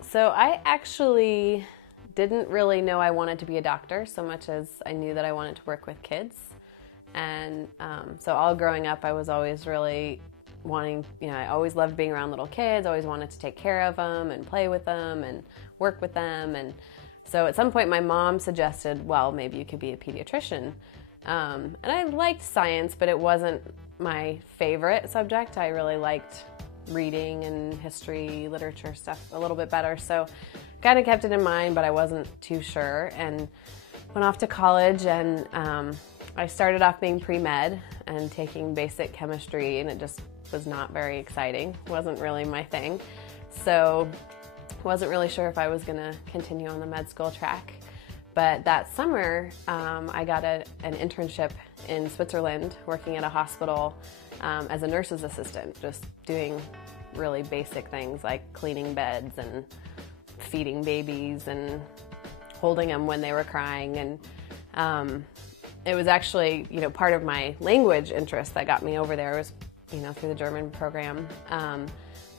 So I actually didn't really know I wanted to be a doctor so much as I knew that I wanted to work with kids. And so all growing up, I was always really wanting, I always loved being around little kids, always wanted to take care of them and play with them and work with them. And so at some point my mom suggested, well, maybe you could be a pediatrician. And I liked science, but it wasn't my favorite subject. I really liked reading and history, literature stuff a little bit better. So kind of kept it in mind, but I wasn't too sure, and went off to college, and I started off being pre-med and taking basic chemistry, and it just was not very exciting. Wasn't really my thing. So wasn't really sure if I was going to continue on the med school track. But that summer, I got an internship in Switzerland working at a hospital as a nurse's assistant, just doing really basic things like cleaning beds and feeding babies and holding them when they were crying. And it was actually, part of my language interest that got me over there was, through the German program.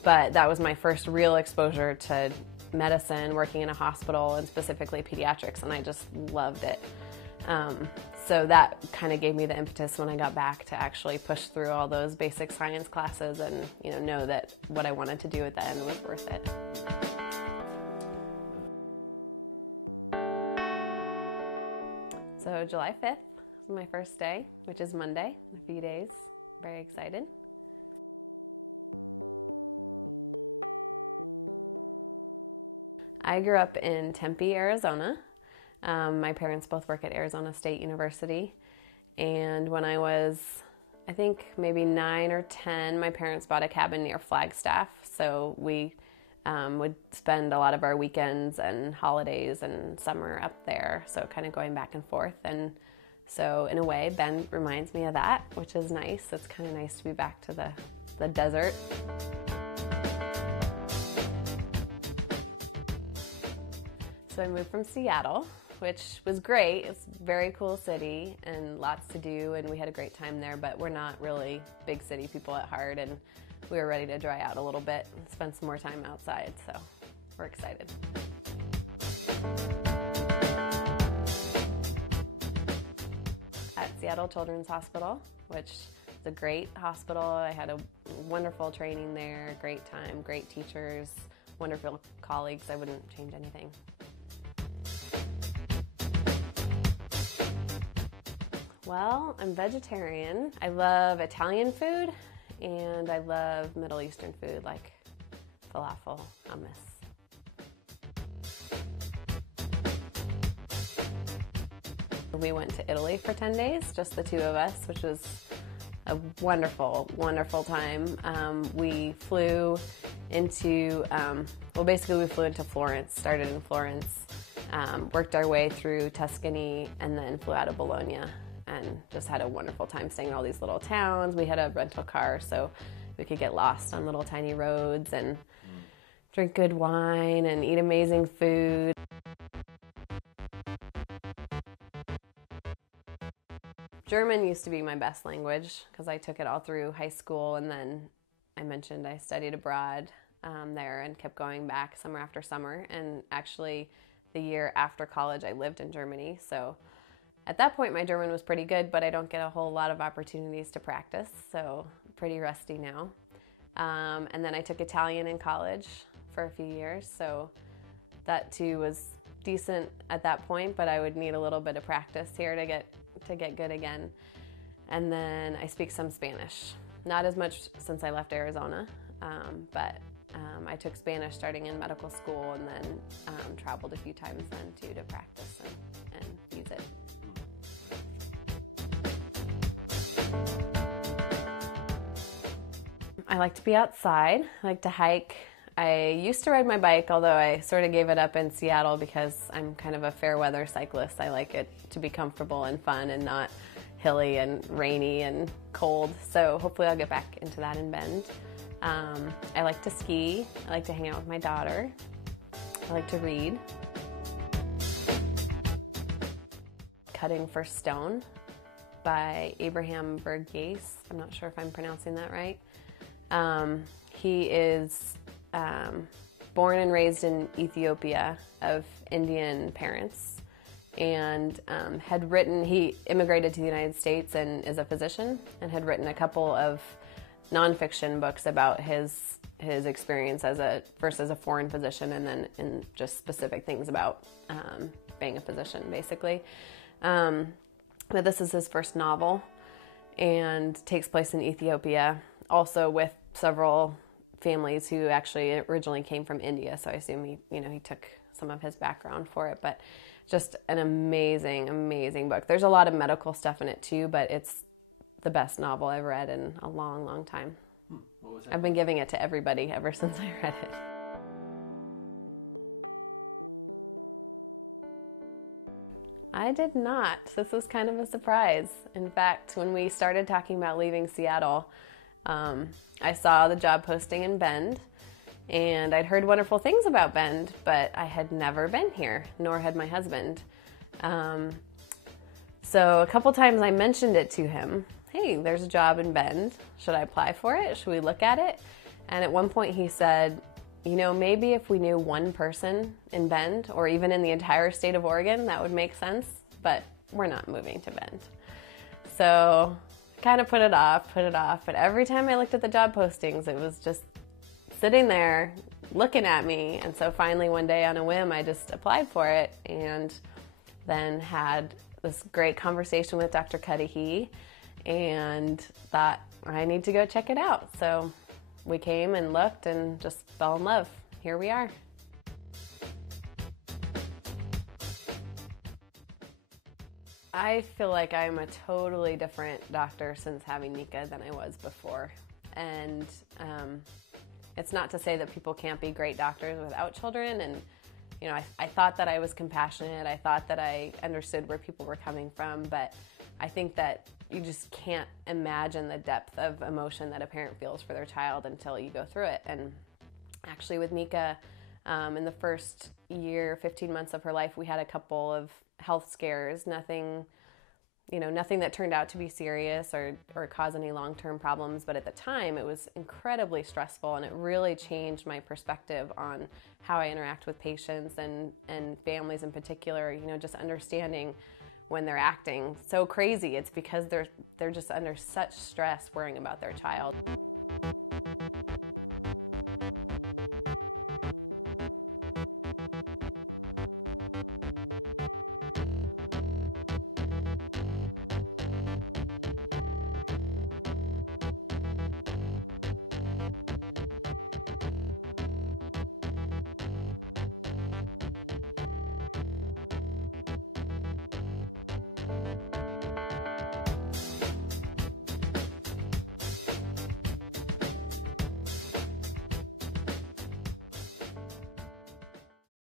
But that was my first real exposure to medicine, working in a hospital, and specifically pediatrics, and I just loved it. So that kind of gave me the impetus when I got back to actually push through all those basic science classes and know that what I wanted to do at the end was worth it. So July 5th was my first day, which is Monday, in a few days. Very excited. I grew up in Tempe, Arizona. My parents both work at Arizona State University. And when I was, I think maybe 9 or 10, my parents bought a cabin near Flagstaff. So we would spend a lot of our weekends and holidays and summer up there. So kind of going back and forth. And so in a way, Bend reminds me of that, which is nice. It's kind of nice to be back to the desert. So I moved from Seattle, which was great. It's a very cool city and lots to do, and we had a great time there, but we're not really big city people at heart, and we were ready to dry out a little bit and spend some more time outside, so we're excited. At Seattle Children's Hospital, which is a great hospital. I had a wonderful training there, great time, great teachers, wonderful colleagues. I wouldn't change anything. Well, I'm vegetarian. I love Italian food, and I love Middle Eastern food like falafel, hummus. We went to Italy for 10 days, just the two of us, which was a wonderful, wonderful time. We flew into, we flew into Florence, started in Florence, worked our way through Tuscany, and then flew out of Bologna. And just had a wonderful time staying in all these little towns. We had a rental car, so we could get lost on little tiny roads and drink good wine and eat amazing food. German used to be my best language because I took it all through high school, and then I mentioned I studied abroad there and kept going back summer after summer. And actually, the year after college, I lived in Germany, so at that point, my German was pretty good, but I don't get a whole lot of opportunities to practice, so pretty rusty now. And then I took Italian in college for a few years, so that too was decent at that point, but I would need a little bit of practice here to get good again. And then I speak some Spanish. Not as much since I left Arizona, but I took Spanish starting in medical school, and then traveled a few times then too to practice and use it. I like to be outside. I like to hike. I used to ride my bike, although I sort of gave it up in Seattle because I'm kind of a fair weather cyclist. I like it to be comfortable and fun and not hilly and rainy and cold. So hopefully I'll get back into that in Bend. I like to ski. I like to hang out with my daughter. I like to read. Cutting for Stone by Abraham Verghese. I'm not sure if I'm pronouncing that right. He is born and raised in Ethiopia of Indian parents, and he immigrated to the United States and is a physician, and had written a couple of nonfiction books about his experience first as a foreign physician, and then in just specific things about being a physician, basically. But this is his first novel, and takes place in Ethiopia, also with several families who actually originally came from India. So I assume he took some of his background for it. But just an amazing, amazing book. There's a lot of medical stuff in it too, but it's the best novel I've read in a long, long time. What was that? I've been giving it to everybody ever since I read it. I did not. This was kind of a surprise. In fact, when we started talking about leaving Seattle, I saw the job posting in Bend, and I'd heard wonderful things about Bend, but I had never been here, nor had my husband. So a couple times I mentioned it to him. Hey, there's a job in Bend. Should I apply for it? Should we look at it? And at one point he said, maybe if we knew one person in Bend, or even in the entire state of Oregon, that would make sense, but we're not moving to Bend. So kind of put it off, but every time I looked at the job postings, it was just sitting there looking at me. And so finally one day on a whim, I just applied for it, and then had this great conversation with Dr. Cudahy and thought, I need to go check it out. So we came and looked and just fell in love. Here we are. I feel like I'm a totally different doctor since having Nika than I was before. And it's not to say that people can't be great doctors without children. And, I thought that I was compassionate. I thought that I understood where people were coming from. But I think that you just can't imagine the depth of emotion that a parent feels for their child until you go through it. And actually with Nika, in the first year, 15 months of her life, we had a couple of health scares, nothing that turned out to be serious or cause any long-term problems. But at the time, it was incredibly stressful, and it really changed my perspective on how I interact with patients and families in particular, just understanding when they're acting so crazy, it's because they're just under such stress worrying about their child.